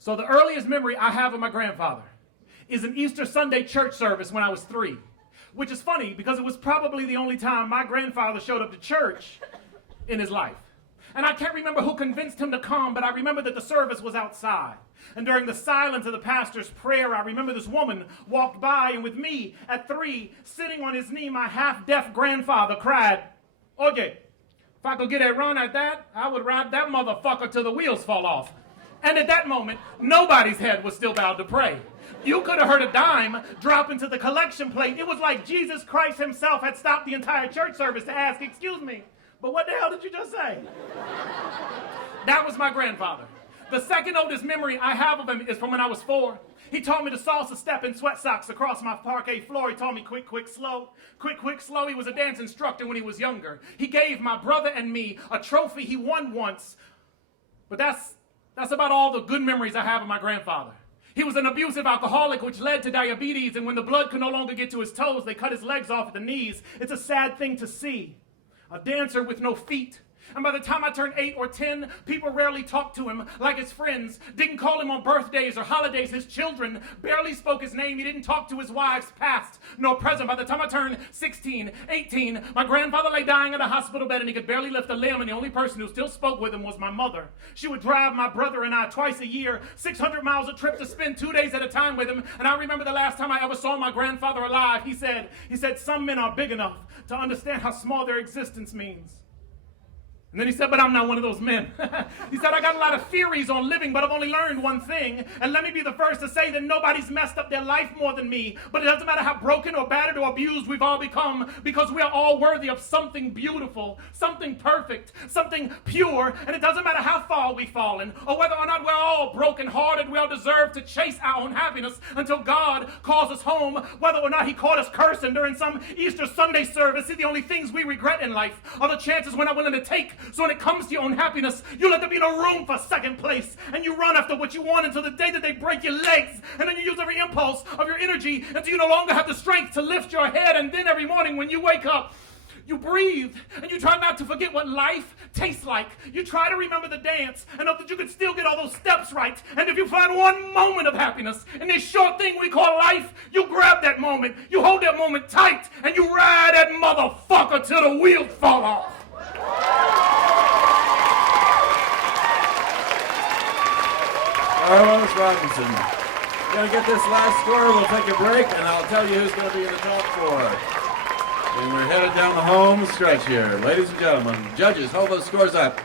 So the earliest memory I have of my grandfather is an Easter Sunday church service when I was 3, which is funny because it was probably the only time my grandfather showed up to church in his life. And I can't remember who convinced him to come, but I remember that the service was outside. And during the silence of the pastor's prayer, I remember this woman walked by, and with me at 3, sitting on his knee, my half-deaf grandfather cried, "Oye, if I could get a run at that, I would ride that motherfucker till the wheels fall off." And at that moment, nobody's head was still bowed to pray. You could have heard a dime drop into the collection plate. It was like Jesus Christ himself had stopped the entire church service to ask, "Excuse me, but what the hell did you just say?" That was my grandfather. The second oldest memory I have of him is from when I was 4. He taught me to salsa step in sweat socks across my parquet floor. He taught me quick, quick, slow. Quick, quick, slow. He was a dance instructor when he was younger. He gave my brother and me a trophy he won once. But that's about all the good memories I have of my grandfather. He was an abusive alcoholic, which led to diabetes, and when the blood could no longer get to his toes, they cut his legs off at the knees. It's a sad thing to see. A dancer with no feet. And by the time I turned 8 or 10, people rarely talked to him like his friends, didn't call him on birthdays or holidays. His children barely spoke his name. He didn't talk to his wives, past nor present. By the time I turned 16, 18, my grandfather lay dying in a hospital bed and he could barely lift a limb, and the only person who still spoke with him was my mother. She would drive my brother and I twice a year, 600 miles a trip to spend 2 days at a time with him. And I remember the last time I ever saw my grandfather alive, he said, "Some men are big enough to understand how small their existence means." And then he said, "But I'm not one of those men." He said, "I got a lot of theories on living, but I've only learned one thing. And let me be the first to say that nobody's messed up their life more than me. But it doesn't matter how broken or battered or abused we've all become, because we are all worthy of something beautiful, something perfect, something pure. And it doesn't matter how far we've fallen or whether or not we're all brokenhearted. We all deserve to chase our own happiness until God calls us home, whether or not he caught us cursing during some Easter Sunday service. See, the only things we regret in life are the chances we're not willing to take. So when it comes to your own happiness, you let there be no room for second place, and you run after what you want until the day that they break your legs, and then you use every impulse of your energy until you no longer have the strength to lift your head. And then every morning when you wake up, you breathe, and you try not to forget what life tastes like. You try to remember the dance and know that you can still get all those steps right. And if you find one moment of happiness in this short thing we call life, you grab that moment, you hold that moment tight, and you ride that motherfucker till the wheels fall off. Carlos Robinson. We're going to get this last score. We'll take a break, and I'll tell you who's going to be in the top 4. And we're headed down the home stretch here. Ladies and gentlemen, judges, hold those scores up.